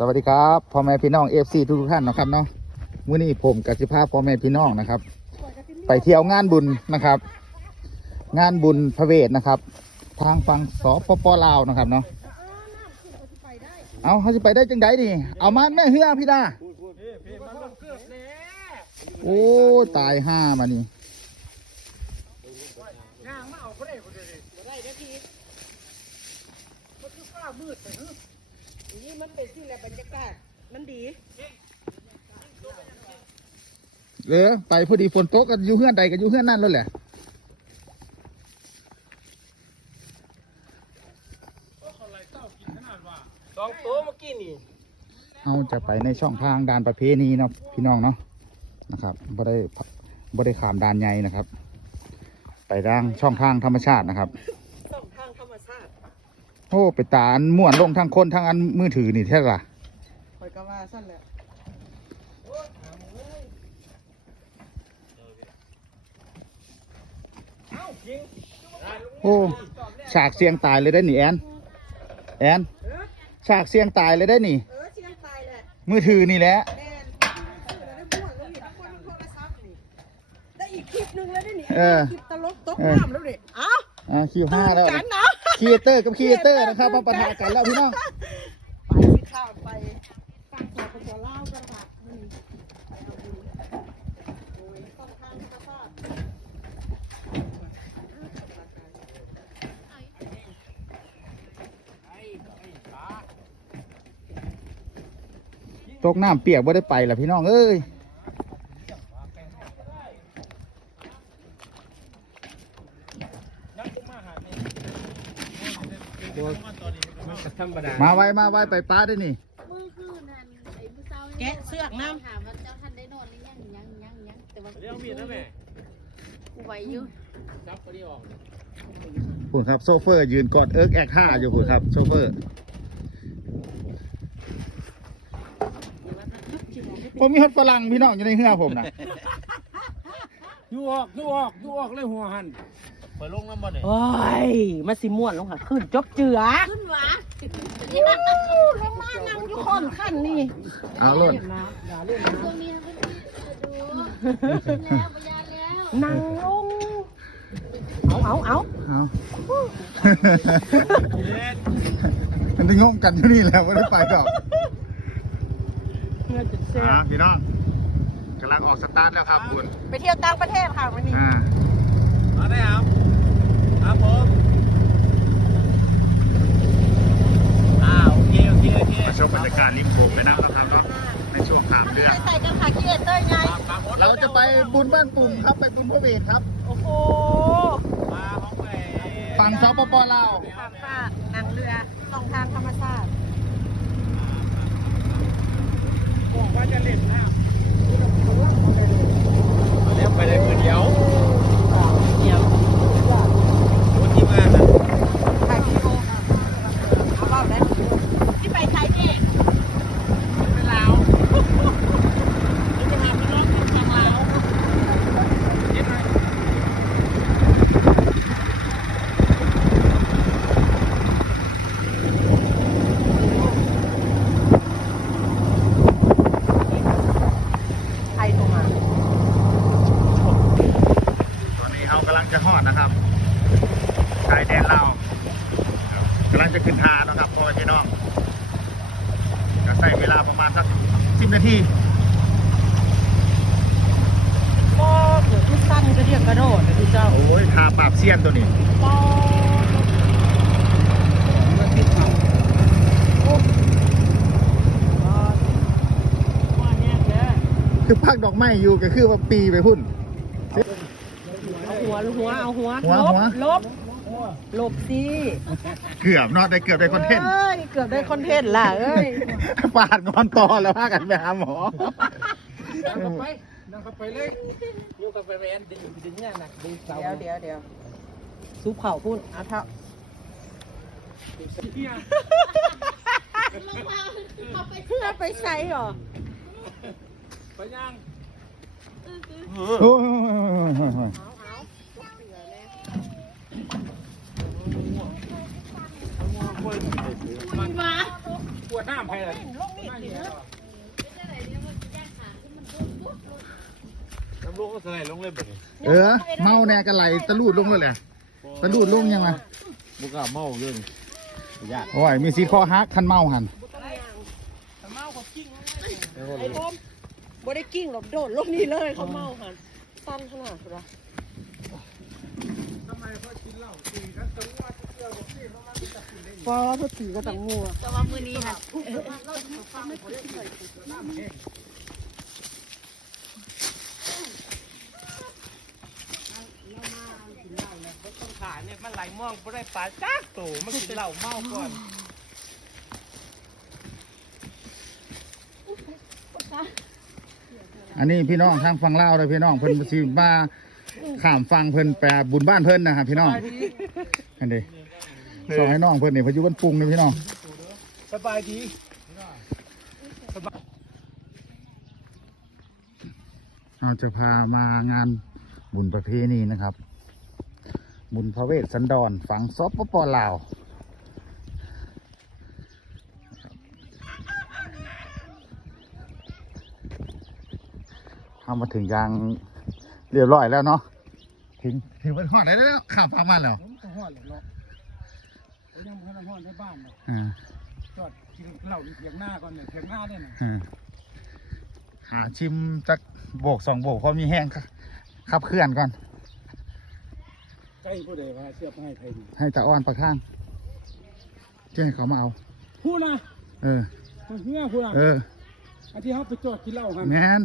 สวัสดีครับพ่อแม่พี่น้องเอฟซีทุกท่านนะครับเนาะมื้อนี้ผมกับสิภาพ่อแม่พี่น้องนะครับ ไปเที่ยวงานบุญนะครับ งานบุญพระเวทนะครับ ทางฝั่งสปปลาวนะครับเนาะเอาเขาจะไปได้จังไดนี่เอามาแม่เฮือพี่ดาโอ้ตายห้ามานี่นี่มั นเป็นที่แหละบรรยากาศ มันดีเออไปพอดีฝนตกกันอยู่เฮือนใดกันอยู่เฮือนนั่นแล้วแหละสองตัวเมื่อกี้นี่เราจะไปในช่องทางด่านประเพณีเนาะพี่น้องเนาะนะครับบ่ได้บ่ได้ขามด่านใหญ่นะครับ ไปทางช่องทางธรรมชาตินะครับ สองทางธรรมชาติ โอ้ไปตาอันม่วนลงทางคนทางอันมือถือนี่แท้ละคอยก็ว่าสั้นแหละโอ้ฉากเสียงตายเลยได้หนิแอนแอนฉากเสียงตายเลยได้หนิเออเชียงตายแหละมือถือนี่แหละแม่นได้ม่วนแล้วนี่ทุกคนทั้งโทรศัพท์นี่ได้อีกคลิปหนึงแล้วได้นี่เออคลิปตลกตกน้ำแล้วนี่เอ้าอ่าคิวห้าแล้วกันเนาะ ครีเอเตอร์กับครีเอเตอร์นะครับมาปะทะกันแล้วพี่น้องไปที่ข้าวไปฟังสปปลาวกันค่ะนี่ไปเอาบุญโอ้ยสองทางธรรมชาติตกน้ำเปียกบ่ได้ไปล่ะพี่น้องเอ้ย ธรรมดามาไว้มาไว้ไปป้าได้นี่มือคืนนั่นไอ้มือเศร้าแกะเสือกน้ำถามว่าเจ้าท่านได้นอนหรือยังยังยังยังแต่ว่าเรียกมีดนะแม่กูไหวอยู่จับพอดีออกคุณครับโซเฟอร์ยืนกอดเอิร์กแอคห้าอยู่คุณครับโซเฟอร์ผมมีฮอตฝรั่งพี่น้องอยู่ในเฮือผมนะยูออกยูออกยูออกเลยหัวหัน ไปลงน้ำบ่เนี่ยโอ้ยมาสิม่วนลงค่ะขึ้นจบเจือขึ้นหวะลงมานั่งอยู่คนขั้นนี่เอาลดช่วงนี้เพิ่นจะดูแล้วพยานแล้วนั่งลงเอาเอาเอาเอามันได้งงกันอยู่นี่แหล้วไม่ได้ไปดอกเงินจุดเซลอ่าพี่น้องกำลังออกสตาร์ทแล้วครับคุณไปเที่ยวต่างประเทศค่ะวันนี้อ่ามาได้ครับ ครับผมอ่าโอเคโอเคโอเคมาชมบรรยากาศริมโขงไปนะครับเนาะในช่วงสามเดือนใส่กันค่ะคีเอเตอร์ไงมาหมดเราจะไปบุญบ้านปุ่มครับไปบุญพระเวทครับ โอ้โหมาห้องไปฝั่งสปปลาวข้ามฟากนั่งเรือลองทางธรรมชาติบอกว่าจะเล่นน้ำเรียกไปได้มือเดียว เดี๋ยว คนที่มานะ ถ่ายวิดีโอเอาเปล่าเลยที่ไปไทยนี่เป็นลาวนี่จะมาพี่น้องที่ทางลาว เห็นไหม ไทยโทรมา ตอนนี้เขากำลังจะฮอดนะครับชายแดนลาวครับกำลังจะขึ้นทานะครับพ่อแม่พี่น้องจะใช้เวลาประมาณสักสิบนาที ก็เกิดที่สั้นก็เรียกกระโดดนะพี่เจ้า โอ้ยทาปราบเซียนตัวนี้ปอมันติดเขาโอ้ว่าแยกเลยคือพักดอกไม้อยู่ก็คือว่าปีไปพุ่น เอาหัวเอาหัวเอาหัวหัวลบหัว ลบลบสิเกือบเนอดได้เกือบได้คอนเทนต์เอ้ยเกือบได้คอนเทนต์ล่ะเอ้ยปาดงอนต่อแล้วพากันไปหาหมอ นั่งเข้าไปนั่งเข้าไปเลยยกเข้าไปแมนจะอยู่ที่นี่นะดูเสาเดี๋ยวเดี๋ยวเดี๋ยว ซุปเข่าพูดเอาเท่าเนี่ยลงมาเอาไปเพื่อไปใช้เหรอ ไปย่างโอ้ยมันมากล้วยวดน้ำให้เลยลงนี่สิเนอะน้ำลูกก็ใส่ลงเลยแบบนี้เออ เมาแน่กันไหลตะลูดลงเลยแหละ ตะลูดลงยังไงบุกอะเมาเรื่องยากโอ้ยมีสีคอฮักคันเมาหันไอ้บอมบ่ได้กิ้งหรอกโดดลงนี่เลยเขาเมาหันสั้นขนาดสุดละฟ้าเพื่อถือก็ตังงัวแต่ว่ามือนี้ค่ะ ต้องขาเนี่ย มันไหลมองไม่ได้ปลาจ้าโตมันกินเหล้าเมาก่อนอันนี้พี่น้องทางฝั่งลาวเลยพี่น้องเพิ่นสิมาข้ามฟังเพิ่นแปรบุญบ้านเพิ่นนะครับพี่น้องอันนี้สองให้น้องเพิ่นนี่เพิ่นอยู่บนปรุงเลยพี่น้องสบายดีเราจะพามางานบุญประเพณีนะครับ บุญพระเวสสันดรฝั่งซปปลาวเข้ามาถึงยางเรียบร้อยแล้วเนาะถึงถึงวันหอดได้แล้วขับพามาแล้วผมก็หอดเลยเนาะผมยังพันหอดในบ้านนะอ่าจอดกินเหล้าเถียงหน้าก่อนเนี่ยเถียงหน้าเนี่ยนะอ่าหาชิมจักโบกสองโบกพอมีแห้งครับขับเคลื่อนก่อนใก ล้ผู้ใดว่าเสียบให้ไทยดีให้ตาอ้อนประข้างเจ้าให้เขามาเอา พูดนะเออมันเหี้ยพูดนะเออ อันที่เขาไปจอดกินเหล้ากันแมน